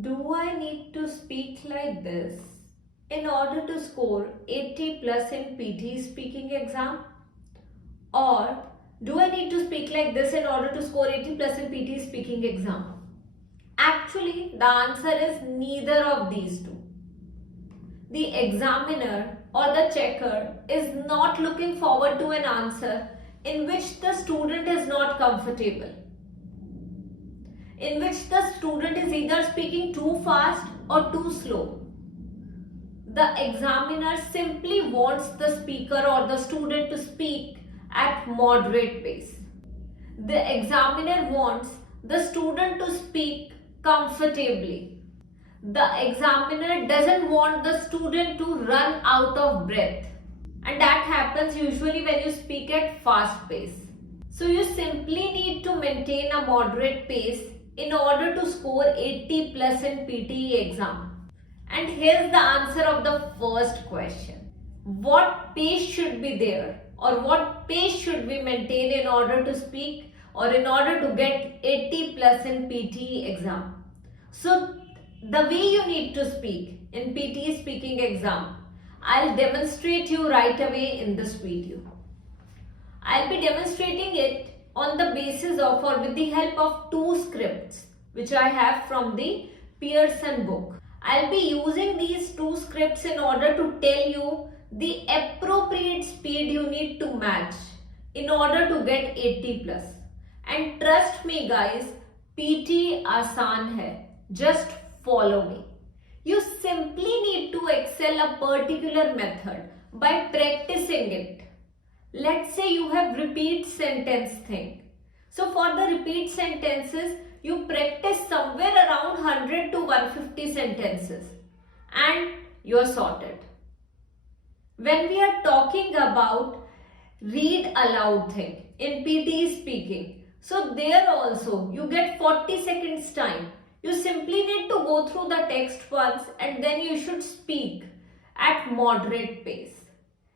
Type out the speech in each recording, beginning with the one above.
Do I need to speak like this in order to score 80 plus in PTE speaking exam? Or do I need to speak like this in order to score 80 plus in PTE speaking exam? Actually, the answer is neither of these two. The examiner or the checker is not looking forward to an answer in which the student is not comfortable, in which the student is either speaking too fast or too slow. The examiner simply wants the speaker or the student to speak at moderate pace. The examiner wants the student to speak comfortably. The examiner doesn't want the student to run out of breath. And that happens usually when you speak at fast pace. So you simply need to maintain a moderate pace in order to score 80 plus in PTE exam. And here's the answer of the first question. What pace should be there, or what pace should we maintain in order to speak or in order to get 80 plus in PTE exam? So the way you need to speak in PTE speaking exam, I'll demonstrate you right away in this video. I'll be demonstrating it on the basis of or with the help of two scripts which I have from the Pearson book. I'll be using these two scripts in order to tell you the appropriate speed you need to match in order to get 80 plus. And trust me guys, PTE आसान है. Just follow me. You simply need to excel a particular method by practicing it. Let's say you have repeat sentence thing. So for the repeat sentences, you practice somewhere around 100 to 150 sentences and you're sorted. When we are talking about read aloud thing in PTE speaking, so there also you get 40 seconds time. You simply need to go through the text once and then you should speak at moderate pace.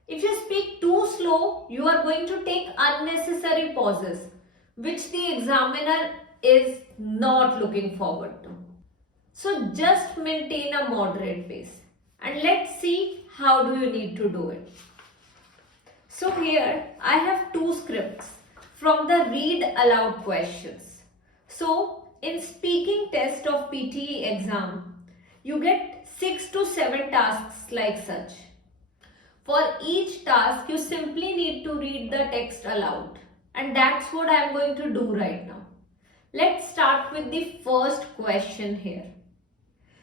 If you speak too slow, you are going to take unnecessary pauses, which the examiner is not looking forward to. So just maintain a moderate pace. And let's see how do you need to do it. So here I have two scripts from the read aloud questions. So in speaking test of PTE exam, you get 6 to 7 tasks like such. For each task, you simply need to read the text aloud. And that's what I am going to do right now. Let's start with the first question here.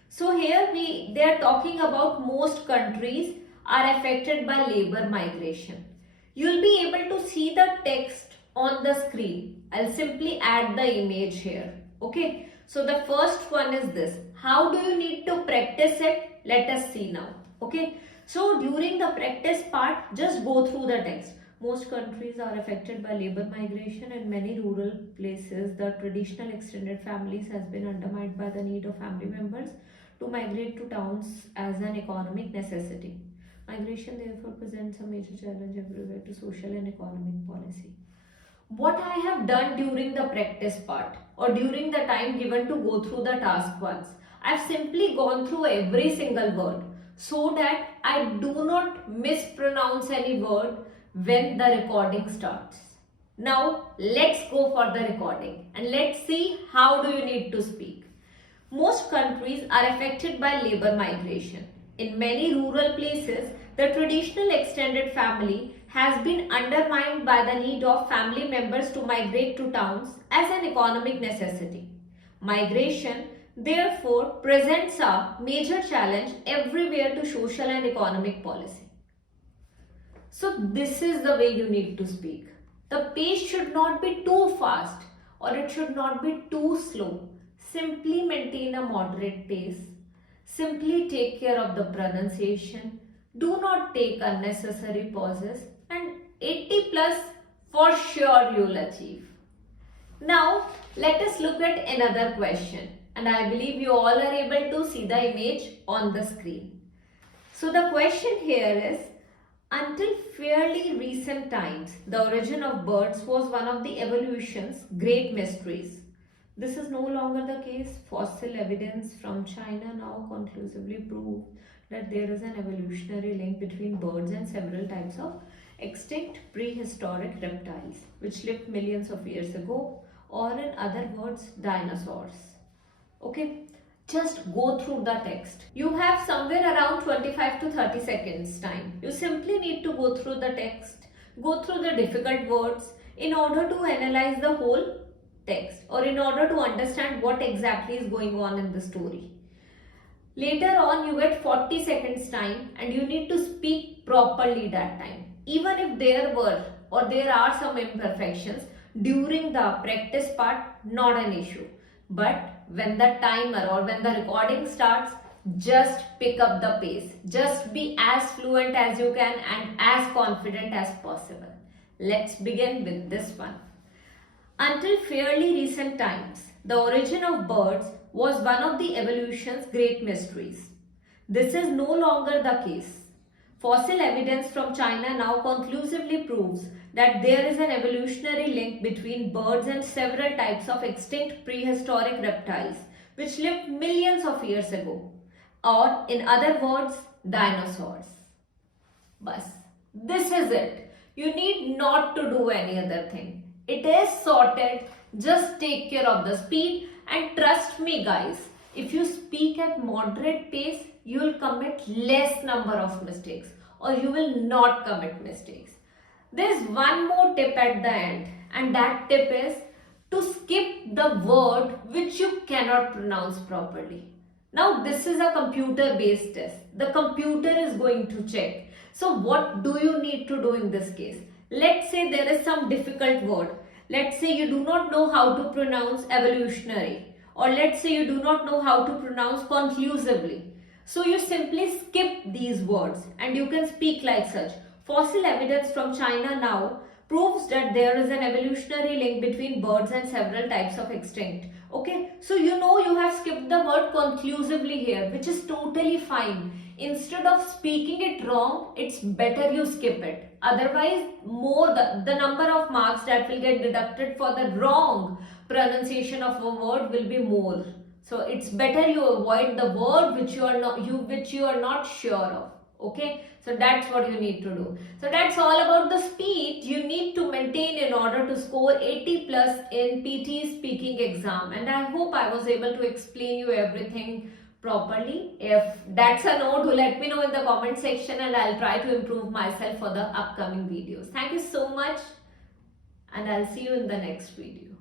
So here they are talking about most countries are affected by labor migration. You'll be able to see the text on the screen. I'll simply add the image here. Okay, so the first one is this. How do you need to practice it? Let us see now. Okay, so during the practice part, just go through the text. Most countries are affected by labor migration. In many rural places, the traditional extended families has been undermined by the need of family members to migrate to towns as an economic necessity. Migration therefore presents a major challenge everywhere to social and economic policy. What I have done during the practice part or during the time given to go through the task once, I've simply gone through every single word so that I do not mispronounce any word when the recording starts. Now let's go for the recording and let's see how do you need to speak. Most countries are affected by labor migration. In many rural places, the traditional extended family has been undermined by the need of family members to migrate to towns as an economic necessity. Migration, therefore, presents a major challenge everywhere to social and economic policy. So this is the way you need to speak. The pace should not be too fast or it should not be too slow. Simply maintain a moderate pace. Simply take care of the pronunciation. Do not take unnecessary pauses. And 80 plus for sure you will achieve. Now let us look at another question. And I believe you all are able to see the image on the screen. So the question here is, until fairly recent times, the origin of birds was one of the evolution's great mysteries. This is no longer the case. Fossil evidence from China now conclusively prove that there is an evolutionary link between birds and several types of extinct prehistoric reptiles which lived millions of years ago, or in other words, dinosaurs. Okay, just go through the text. You have somewhere around 25 to 30 seconds time. You simply need to go through the text, go through the difficult words in order to analyze the whole text, or in order to understand what exactly is going on in the story. Later on you get 40 seconds time and you need to speak properly that time. Even if there were or there are some imperfections during the practice part, not an issue. But when the timer or when the recording starts, just pick up the pace. Just be as fluent as you can and as confident as possible. Let's begin with this one. Until fairly recent times, the origin of birds was one of the evolution's great mysteries. This is no longer the case. Fossil evidence from China now conclusively proves that there is an evolutionary link between birds and several types of extinct prehistoric reptiles which lived millions of years ago, or in other words, dinosaurs. Bas, this is it. You need not to do any other thing. It is sorted. Just take care of the speed, and trust me guys, if you speak at moderate pace, you will commit less number of mistakes, or you will not commit mistakes. There is one more tip at the end, and that tip is to skip the word which you cannot pronounce properly. Now this is a computer based test. The computer is going to check. So what do you need to do in this case? Let's say there is some difficult word. Let's say you do not know how to pronounce evolutionary, or let's say you do not know how to pronounce conclusively. So you simply skip these words and you can speak like such. Fossil evidence from China now proves that there is an evolutionary link between birds and several types of extinct. Okay, so you know you have skipped the word conclusively here, which is totally fine. Instead of speaking it wrong, it's better you skip it. Otherwise, the number of marks that will get deducted for the wrong pronunciation of a word will be more. So it's better you avoid the word which you are not sure of. Okay, so that's what you need to do. So that's all about the speed you need to maintain in order to score 80 plus in PTE Speaking Exam. And I hope I was able to explain you everything properly. If that's a no, do let me know in the comment section and I'll try to improve myself for the upcoming videos. Thank you so much, and I'll see you in the next video.